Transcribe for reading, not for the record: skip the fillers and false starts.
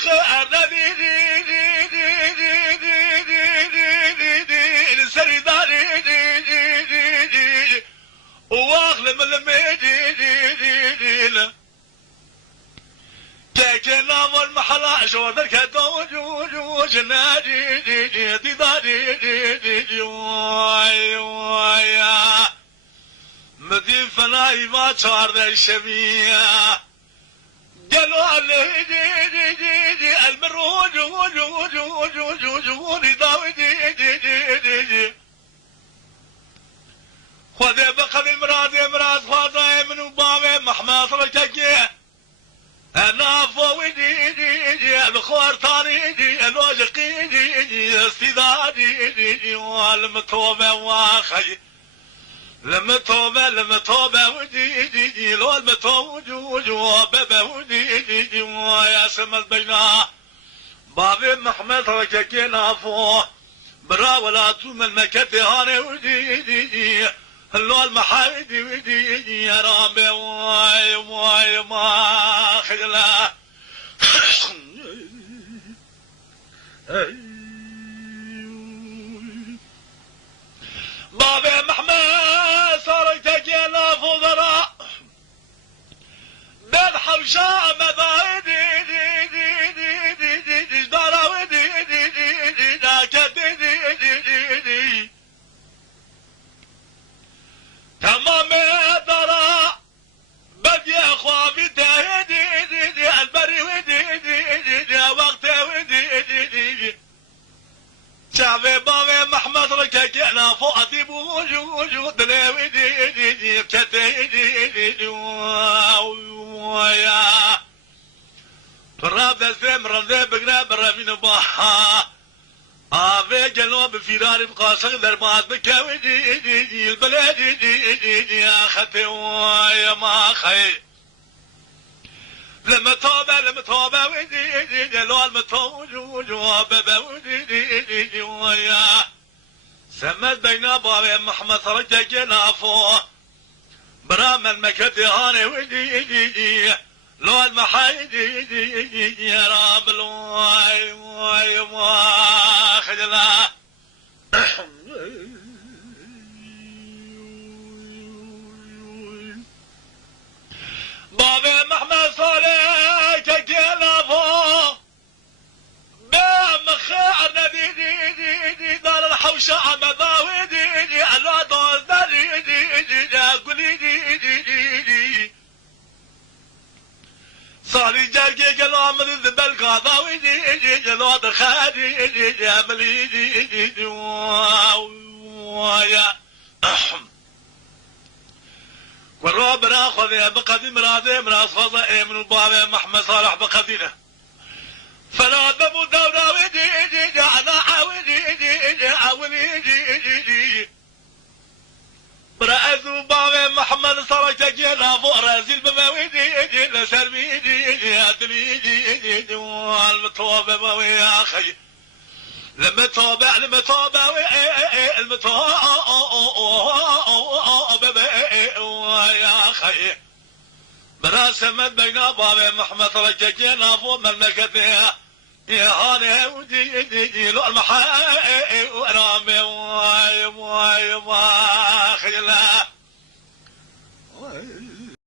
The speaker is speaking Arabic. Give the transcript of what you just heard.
مخار سري داري واغلم المدينة كنا والمحلا شو ذاك دوج نادي دي داري يا مدين فناي ما صار ذا الشبيه قالوا عليه المروج داودي خذ بقى مراد خذ من بابه محمد رجعيه انا فويدي الخور تاني الوجقيدي استدادي والمتوبه واخي لما توبه ودي لو المتوبه بابا ودي يا سمل بينا بابي محمد رجعنا فوق برا ولا توم المكتي هاني ودي لو المحايدي ودي يا رامي واي ما خجلا بابي محمد صار تجينا فضراء بين حوشاء مضايدي دراودي تمام درا بدي اخوافي تهدي البري ودي وقت ودي شعبي بابي محمد ركاكينا فوقتي بوجود دلويدي بكتيدي ويا براب الزم رمزي بقنا برامين باها في جنوب فيران بقاصق دربات بكاويدي البلد يا ختي ويا ما خي لما توبة ودي لو المتوج وبابا ودي ويا سمت بين بابي محمد رجعنا فوق برام المكتي هاني ودي لو المحايدي يا رب الواي ما خجلا بابي محمد صالح كجينا فوق بمخاعر نبيدي دار الحوشة مضاويدي على دول داريدي قوليدي صالي جارجي قالوا من الذبل قاضاويدي قالوا دخادي عمليدي ويا والرب ناخذ بقديم راس فضاء من بابي محمد صالح بقدينه فلا دمو دورا ودي انا عاودي برأسو بابي محمد صالح تجينا فوق راسي البماويدي لسرميدي ادريدي والمتوبه بوي يا اخي لما توبه يا اخي براس مد بين بابي محمد رجعنا فوق مملكتها يا هاني ودي لو المحاي ورامي واي ما خيلا